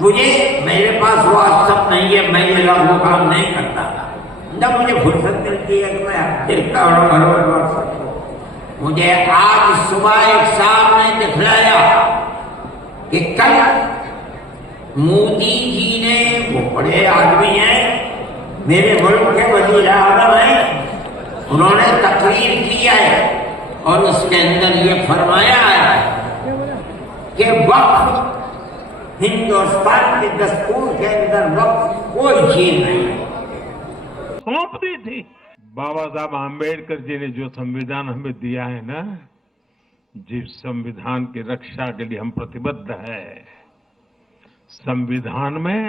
مجھے میرے پاس وہ سب نہیں ہے، میں یہ وہ کام نہیں کرتا، نہ مجھے فرصت ملتی ہے کہ میں دیکھتا ہوں۔ مجھے آج صبح ایک صاحب نے دکھلایا کہ کل مودی جی نے، وہ بڑے آدمی ہیں، میرے ملک کے وزیر اعظم ہیں، انہوں نے تقریر کی ہے اور اس کے اندر یہ فرمایا ہے کہ وقت ہندوستان کے دستور کے اندر وقت کوئی چیز نہیں سونپ دی تھی۔ بابا صاحب امبیڈکر جی نے جو سمویدھان ہمیں دیا ہے نا، جس سمویدھان کی رکشا کے لیے ہم پرتیبدھ ہے، سمویدھان میں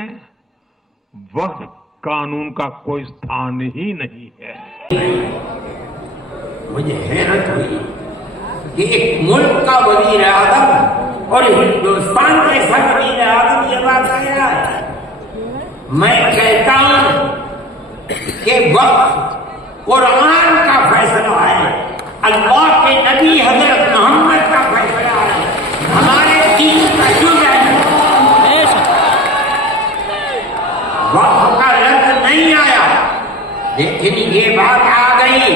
وقت قانون کا کوئی ستھان ہی نہیں ہے۔ مجھے حیرت ہوئی کہ ایک ملک کا وزیر اعظم اور ہندوستان کا ایسا وزیر اعظم یہ بات کہہ رہا ہے۔ میں کہتا ہوں کہ وقت قرآن کا فیصلہ ہے، اللہ کے نبی حضرت محمد کا فیصلہ ہے، ہمارے دین کا جز ہے۔ وقت کا لفظ نہیں آیا، لیکن یہ بات آ گئی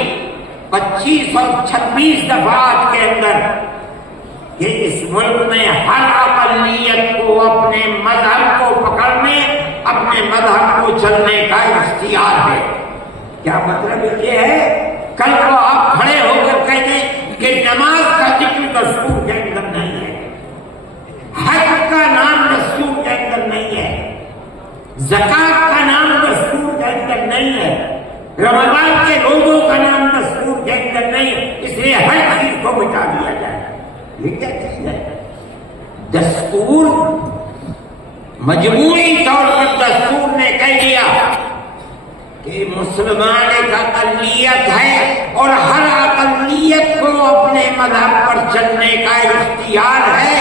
25 اور 26 دفعات کے اندر کہ اس ملک میں ہر اقلیت کو اپنے مذہب کو پکڑنے، اپنے مذہب کو چلنے کا اختیار ہے۔ کیا مطلب یہ ہے؟ کل کو آپ کھڑے ہو کر کہہ دیں کہ نماز کا ذکر دستور کے اندر نہیں ہے، حج کا نام دستور کے اندر نہیں ہے، زکات کا نام دستور کے اندر نہیں ہے، رمضان کے روزوں کا نام دستور کے اندر نہیں ہے، اس لیے ہر چیز کو مٹا دیا جائے۔ یہ کیا چیز ہے؟ دستور مجبوری طور پر دستور نے کہہ دیا کہ مسلمان ایک اقلیت ہے اور ہر اقلیت کو اپنے مذہب پر چلنے کا اختیار ہے،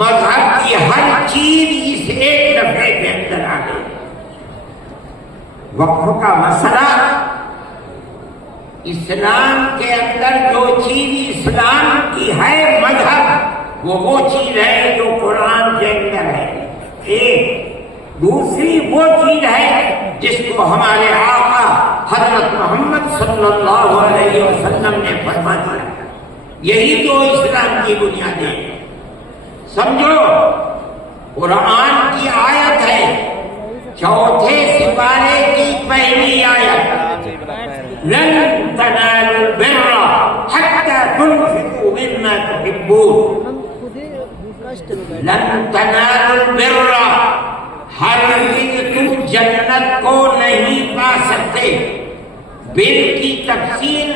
مذہب کی ہر چیز اس ایک دفعے کے اندر آ گئی۔ وقف کا مسئلہ، اسلام کے اندر جو چیز اسلام کی ہے مذہب، وہ چیز ہے جو قرآن کے اندر ہے ایک، دوسری وہ چیز ہے جس کو ہمارے آقا حضرت محمد صلی اللہ علیہ وسلم نے فرما دیا۔ یہی تو اسلام کی بنیادیں ہیں۔ سمجھو، قرآن کی آیت ہے 4 سپارے کی پہلی آیت، لن تنالوا البر حتى تنفقوا مما تحبون، لن تنالوا البر، ہرگز تم جنت کو نہیں پا سکتے۔ بر کی تفسیر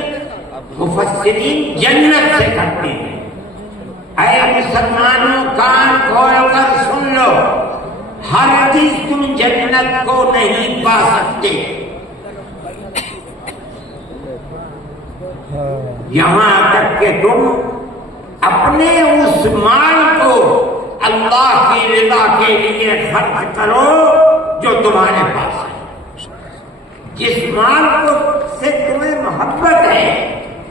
مفسرین جنت سے کرتے ہیں۔ اے مسلمانوں کان کھول کر سن لو، ہرگز تم جنت کو نہیں پا سکتے۔ یہاں تک کہ تم اپنے اس مال کو اللہ کی رضا کے لیے خرچ کرو جو تمہارے پاس ہے۔ جس مال کو سے تمہیں محبت ہے،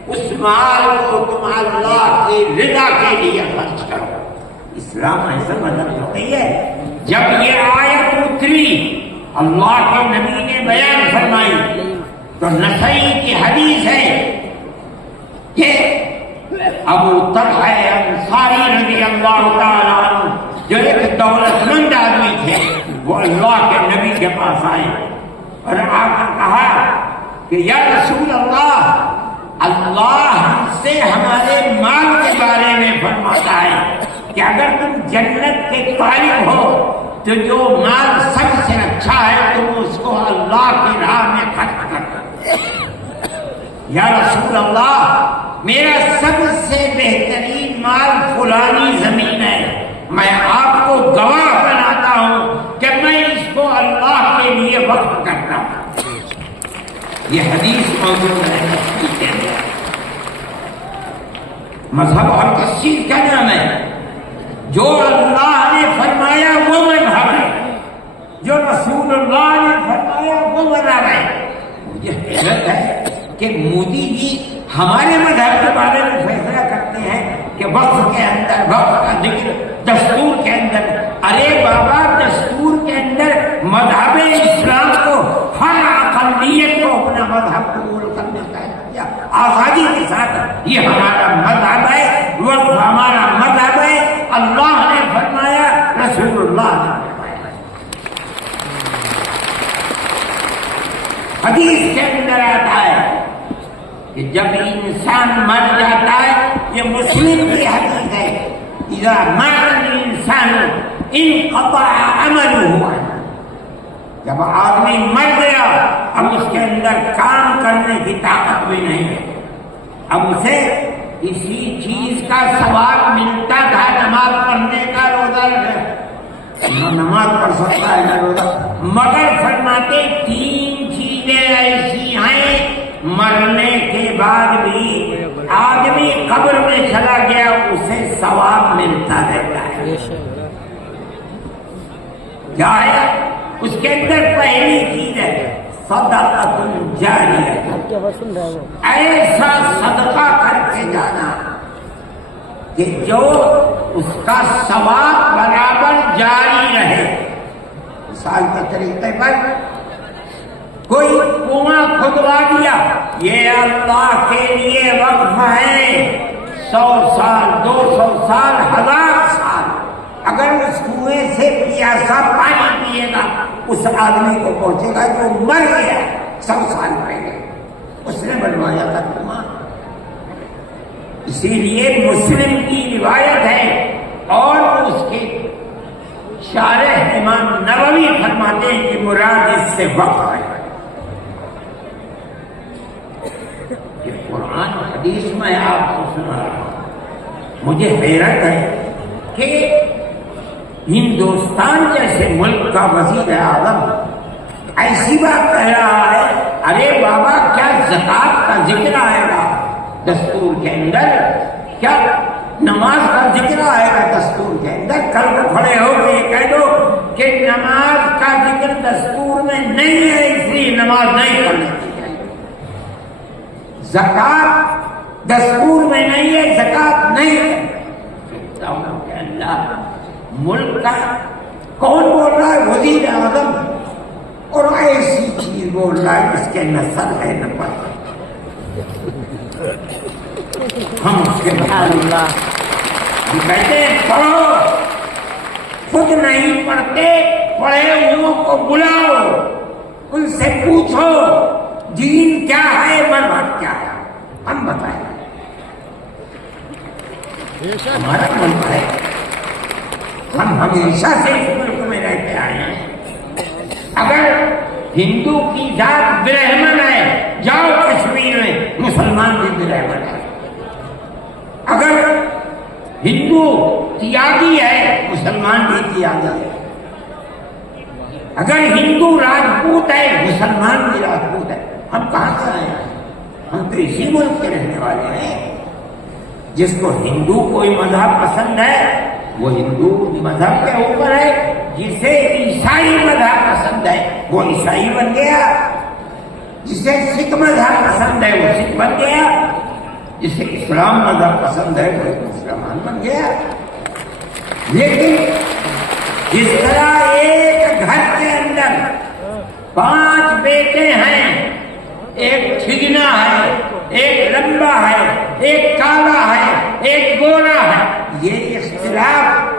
اس مال کو تم اللہ کی رضا کے لیے خرچ کرو۔ اسلام ایسا مذہب ہوتی ہے۔ جب یہ آیت اتری، اللہ کے نبی نے بیان فرمائی، تو نسائی کی حدیث ہے کہ ابو طلحہ انصاری رضی اللہ تعالیٰ عنہ جو ایک دولت مند آدمی تھے، وہ اللہ کے نبی کے پاس آئے اور آ کر کہا کہ یا رسول اللہ، اللہ ہم سے ہمارے مال کے بارے میں فرماتا ہے کہ اگر تم جنت کے طالب ہو تو جو مال سب سے اچھا ہے تم اس کو اللہ کی راہ میں خرچ کر۔ یا رسول اللہ، میرا سب سے بہترین مال فلانی زمین ہے، میں آپ کو گواہ بناتا ہوں کہ میں اس کو اللہ کے لیے وقف کرتا ہوں۔ یہ حدیث موجود ہے مذہب اور تفسیر کا نام ہے۔ جو اللہ نے فرمایا وہ مذہب ہے، جو رسول اللہ نے فرمایا وہ مذہب ہے۔ مجھے حیرت ہے کہ مودی جی ہمارے مذہب کے بارے میں فیصلہ کرتے ہیں کہ وقت کے اندر، وقت کا ذکر دستور کے اندر۔ ارے بابا، دستور قبول کرنے کا کیا آزادی کے ساتھ. یہ ہمارا مذہب ہے, وقت ہمارا مذہب ہے. اللہ نے فرمایا, رسول اللہ نے فرمایا. حدیث کے اندر آتا ہے کہ جب انسان مر جاتا ہے, یہ مسلم کی حدیث ہے, اذا مات الانسان انقطع عمله, جب آدمی مر گیا اب اس کے اندر کام کرنے کی طاقت بھی نہیں ہے. اب اسے کسی چیز کا ثواب ملتا تھا, نماز پڑھنے کا, روزہ نہ نماز پڑھ سکتا ہے نہ روزہ, مگر فرماتے تین چیزیں ایسی ہیں مرنے کے بعد بھی آدمی قبر میں چلا گیا اسے ثواب ملتا رہتا ہے. کیا ہے اس کے اندر؟ پہلی چیز ہے صدقۃ جاریہ, ایسا صدقہ کر کے جانا کہ جو اس کا ثواب برابر جاری رہے. مثال کے طریقے پر کوئی کنواں کھدوا دیا, یہ اللہ کے لیے وقف ہے, 100 سال 200 سال 1000 سال, اگر اس کنویں سے پیاسا پانی پیے گا اس آدمی کو پہنچے گا جو مر گیا 100 سال پہلے, اس نے بنوایا تھا کنواں. اسی لیے مسلم کی روایت ہے اور اس کے شارح امام نووی فرماتے ہیں کہ مراد اس سے وقف ہے. یہ قرآن حدیث میں آپ کو سنا رہا ہوں. مجھے حیرت ہے کہ ہندوستان جیسے ملک کا وزیر اعظم ایسی بات کہہ رہا ہے, ارے بابا کیا زکوٰۃ کا ذکر آئے گا دستور کے اندر, کیا نماز کا ذکر آئے گا دستور کے اندر؟ کل کو کھڑے ہو کے یہ کہہ دو کہ نماز کا ذکر دستور میں نہیں ہے اس لیے نماز نہیں پڑھنی چاہیے. زکوٰۃ دستور میں نہیں ہے, زکوٰۃ نہیں ہے. کہ اللہ ملک کا کون بول رہا ہے؟ وزیر اعظم, اور ایسی چیز بول رہا ہے اس کے نسل ہے نہ پڑھ. ہم اس کے کہتے ہیں پڑھو, خود نہیں پڑھتے, پڑھے ہوں کو بلاؤ, ان سے پوچھو دین کیا ہے, مذہب کیا ہے, ہم بتائیں. ہمارا ملک ہے, ہم ہمیشہ سے اس ملک میں رہتے آئے ہیں. اگر ہندو کی ذات برہمن ہے, جاؤ کشمیر میں مسلمان بھی برہمن ہے. اگر ہندو تیاگی ہے, مسلمان بھی تیاگی ہے. اگر ہندو راجپوت ہے, مسلمان بھی راجپوت ہے. ہم کہاں سے آئے ہیں؟ ہم تو اسی ملک کے رہنے والے ہیں. جس کو ہندو کوئی مذہب پسند ہے وہ ہندو مذہب کے اوپر ہے, جسے عیسائی مذہب پسند ہے وہ عیسائی بن گیا, جسے سکھ مذہب پسند ہے وہ سکھ بن گیا, جسے اسلام مذہب پسند ہے وہ مسلمان بن گیا. لیکن جس طرح ایک گھر کے اندر 5 بیٹے ہیں, ایک چھگنا ہے, ایک لمبا ہے, ایک کالا ہے, ایک گورا ہے, یہ اختلاف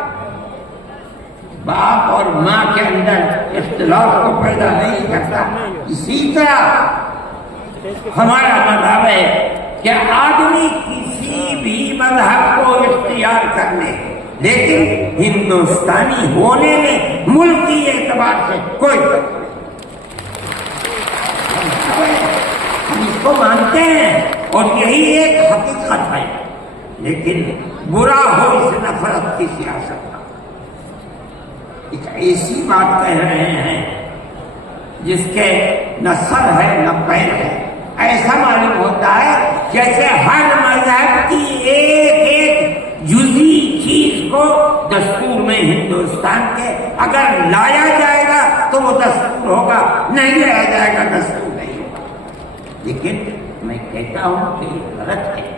باپ اور ماں کے اندر اختلاف کو پیدا نہیں کرتا. اسی طرح ہمارا مذہب ہے کہ آدمی کسی بھی مذہب کو اختیار کر لے, لیکن ہندوستانی ہونے میں ملکی اعتبار سے کوئی ہم اس کو مانتے ہیں اور یہی ایک حقیقت ہے. لیکن برا ہو اس نفرت کی سیاست کا. ایک ایسی بات کہہ رہے ہیں جس کے نہ سر ہے نہ پیر ہے. ایسا معلوم ہوتا ہے جیسے ہر مذہب کی ایک جزئی چیز کو دستور میں ہندوستان کے اگر لایا جائے گا تو وہ دستور ہوگا, نہیں لایا جائے گا دستور نہیں ہوگا. لیکن میں کہتا ہوں کہ یہ غلط ہے.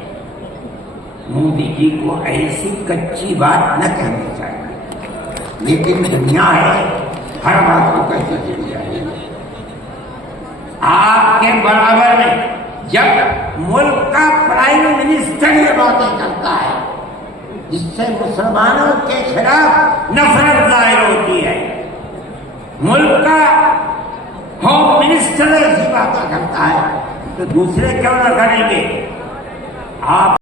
مودی جی کو ایسی کچی بات نہ کہنی چاہیے, لیکن دنیا ہے, ہر بات کو کیسے چلی جائے. آپ کے برابر میں جب ملک کا پرائم منسٹر یہ باتیں کرتا ہے جس سے مسلمانوں کے خلاف نفرت ظاہر ہوتی ہے، ملک کا ہوم منسٹر ایسی باتیں کرتا ہے تو دوسرے کیوں نہ کریں گے؟ آپ